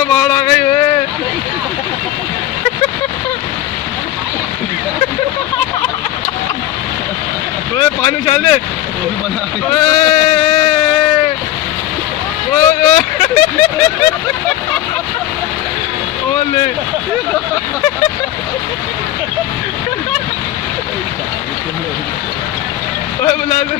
ना बाढ़ आ गई है। पानी उछाल दे। ओले बुला दे।